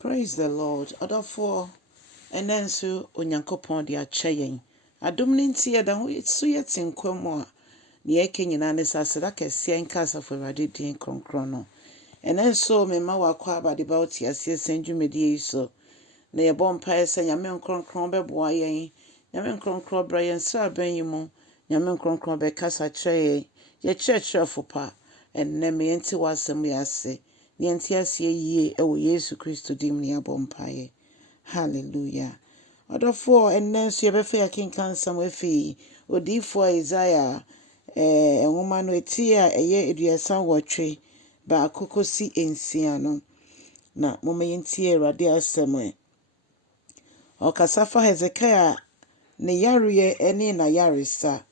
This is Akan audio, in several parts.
Praise the Lord. Adafo enensu onyankopon de akyɛ yɛn. Adom ne nti yɛda ho so yɛte nkwa mu a ne yɛka nyinaa ne sɛ aseda kɛseɛ nka Asafo Awurade din kronkron no. Enenso mema wakɔ abade ba wote aseɛ sɛ dwumadie yi so. Na yɛbɔ mpaeɛ sɛ Nyame nkronkron bɛboa yɛn. Nyame nkronkron bra yɛn sraban yi mu. Nyame nkronkron bɛkasa kyerɛ yɛn. Yɛkyerɛkyerɛfo pa. Ɛnnɛ me yɛnte w'asɛm yi ase. Yɛnte aseɛ yie ɛwɔ Yesu Kristo dim ne yɛabɔ mpaeɛ. Hallelujah. Adɔfoɔ ɛnnɛ nso yɛbɛfa yɛakenka nsɛm afiri odiyifoɔ Hezekiah nwoma no eti a ɛyɛ 38 baako kɔsi 6 no. Na momma yɛntie Awurade asɛm. Ɔkasa fa Hezekiah ne yareɛ ne n'ayaresa.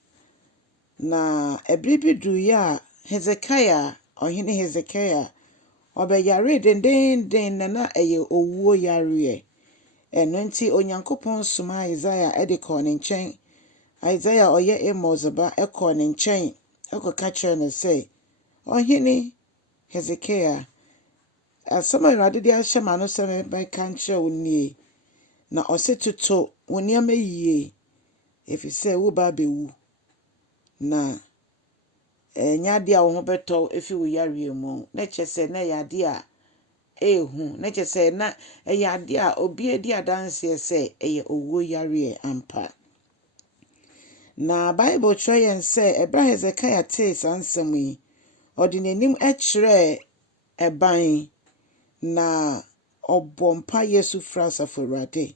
Na ɛbere bi duruiɛ a Hezekiah, ɔhene Hezekiah, ɔbɛyare dendenden na ɛyɛ owuo yareɛ. Ɛno nti Onyankopɔn soma Isaiah de kɔɔ ne nkyɛn. Isaiah ɔyɛ Amos ba kɔɔ ne nkyɛn ɛkɔka kyerɛ no sɛ, ɔhene Hezekiah, asɛm a Awurade de ahyɛ m'ano sɛ mɛka nkyerɛ wo nie. Na ɔse toto wo nneɛma yie, ɛfiri sɛ woba abɛwu. Na ɛnyɛ ade a wo ho bɛtɔ ɛfiri wo yareɛ mu. Na kyerɛ sɛ na ɛyɛ ade a ɛhu. Na kyerɛ sɛ na ɛyɛ ade a obi adi adanseɛ sɛ ɛyɛ owuo yareɛ ampa. Na Bible kyerɛ yɛn sɛ ɛbra Hezekiah tee saa nsɛm yi, ɔde n'anim kyerɛɛ ɛban na ɔbɔ mpaeɛ so frɛ Asafo Awurade.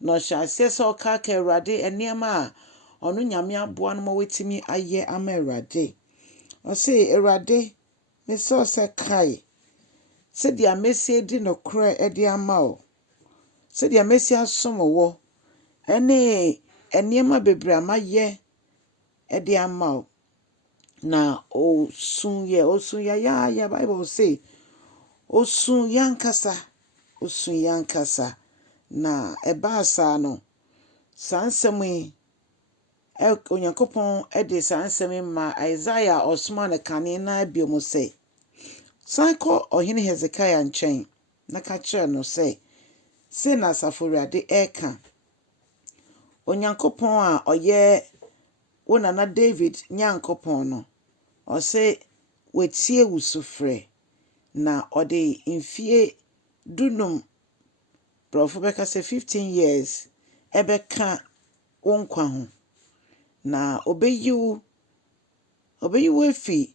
Na ɔhyɛ aseɛ sɛ ɔkaaka Awurade nneɛma a ɔno Nyame aboa no ma wɔtumi ayɛ ama Awurade. Ɔse, Awurade, mesɛ sɛ kae sɛdeɛ Mesia di nokorɛ de ama wo, sɛdeɛ Mesia asom wo ne nneɛma bebree a mayɛ de ama wo. Na osun yɛ Bible say osun yankasa. Na ɛbaa saa no, saa nsɛm yi Onyankopɔn de saa nsɛm yi ma Isaiah ɔsoma no kane na bio mu sɛ, san kɔ ɔhene Hezekiah nkyɛn na ka kyerɛ no sɛ, sei na Asafo Awurade ɛka. Onyankopɔn a ɔyɛ wo nana David Nyankopɔn no, ɔse watie wo sufrɛ na ɔde mfie 15, brɔfo bɛka sɛ 15 years ɛbɛka wo nkwa ho. Na obeyi wo afi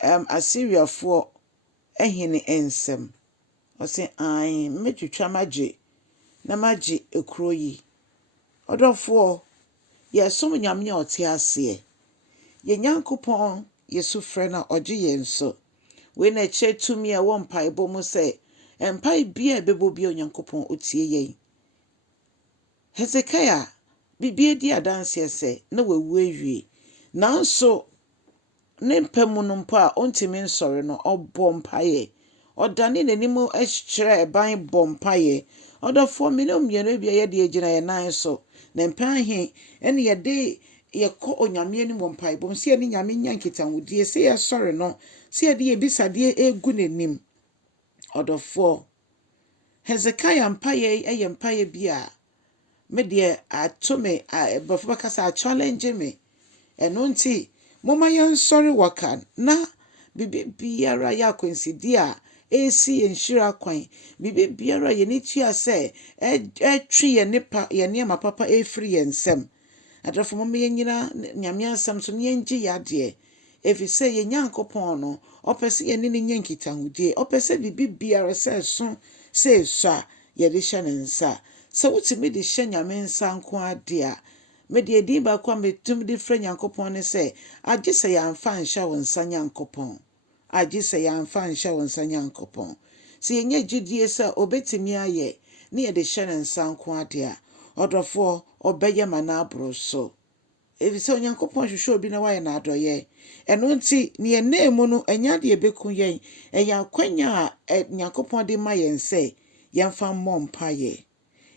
Assyriafoɔ ɛhene nsɛm. Ɔse ae mɛtwitwa magye na magye ekuro yi. Ɔdɔfoɔ, yɛsom Nyame a ɔte aseɛ. Yɛn Nyankopɔn Yesu frɛ na ɔgye yɛn so. Wei na ɛkyerɛ tumi a ɛwɔ mpaebɔ mu sɛ mpae bia ɛbɛbɔ bia Onyankopɔn ɔtie yɛn. Hezekiah bibie di adanseɛ sɛ na wawu awie. Nanso ne mpa mu no mpo a ɔntumi nsɔre no, ɔbɔ mpaeɛ. Ɔdane n'anim kyerɛ ɛban bɔ mpaeɛ. Ɔdɔfoɔ me ne mmienu bi a yɛde agyina yɛn nan so. Na mpahe ɛne yɛde yɛkɔ Onyame anim wɔ mpaebɔ sɛ yɛne Nyame nya nkitahodie, sɛ yɛsɔre no, sɛ yɛde yɛbisadeɛ egu n'anim. Ɔdɔfoɔ, Hezekiah mpaeɛ ɛyɛ mpaeɛ bi a me deɛ ato me brɔfo bɛkasa challenge me. Ɛno nti momma yɛnsɔre wɔka na bibiara yɛ akwansidie a ɛsi yɛn hyira kwan. Bibiara yɛne tua sɛ ɛtwe yɛn nneɛma papa ɛfiri yɛn nsɛm. Adɔfo, momma yɛnyina Nyame asɛm so na yɛngye yɛadeɛ. Ɛfiri sɛ yɛn Nyankopɔn no, ɔpɛ sɛ yɛne ne nya nkitahodie. Ɔpɛ sɛ bibiara sɛ ɛso sɛ ɛsɔ a yɛde hyɛ ne nsa. Sɛ wotumi de hyɛ Nyame nsa nko ade a, mede edin baako a metumi de frɛ Nyankopɔn ne sɛ, agye sɛ yɛamfa nhyɛ wo nsa Nyankopɔn. Agye sɛ yɛamfa nhyɛ wo nsa Nyankopɔn. Sɛ yɛnyɛ gyidie sɛ obetumi ayɛ ne yɛde hyɛ ne nsa nko ade a, ɔdɔfoɔ ɔbɛyɛ ma no aboro so. Ɛfiri sɛ Onyankopɔn hwehwɛ obi na wayɛ no adɔyɛ. Ɛno nti ne yɛnam mu no ɛnyɛ ade ɛbɛku yɛn. Ɛyɛ akwanya a Nyankopɔn de ma yɛn sɛ yɛmfa mmɔ mpaeɛ.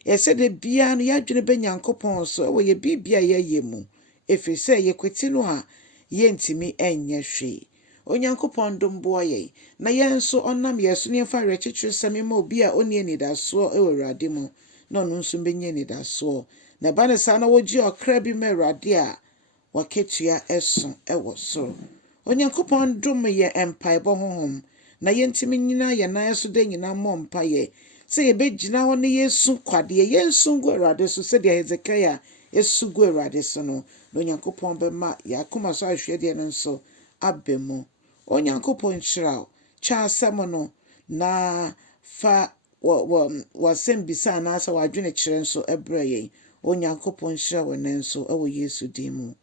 Ɛsɛ de bia no yɛadwene bɛ Nyankopɔn so ɛwɔ yɛ bibia yɛyɛ mu. Ɛfiri sɛ yɛkwati no a yɛntimi ɛnyɛ hwee. onyankopɔn dom boa yɛn na yɛn nso ɔnam yɛn so ne yɛmfa awerɛkyekyere sɛm ma obi a ɔnni anidasoɔ wɔ Awurade mu na ɔno nso bɛnya anidasoɔ na ɛba ne saa na wɔgye ɔkra bi ma Awurade a wakatua ɛso ɛwɔ soro. Onyankopɔn dom yɛ mpaebɔ honhom na yɛntimi nyina yɛn nan so da nyina mmɔ mpaeɛ sɛ yɛbɛgyina hɔ ne yɛsu kwadeɛ yɛnsu gu Awurade so sɛdeɛ Hezekiah esu gu Awurade so no na onyankopɔn bɛma yɛakoma so ahwɛdeɛ no nso aba mu. Onyankopɔn nhyira wo kyɛ asɛm no na fa wasɛm bisa anaasɛ wadwene kyerɛ nso ɛbrɛ yɛn. Onyankopɔn nhyira wo nan so ɛwɔ Yesu din mu.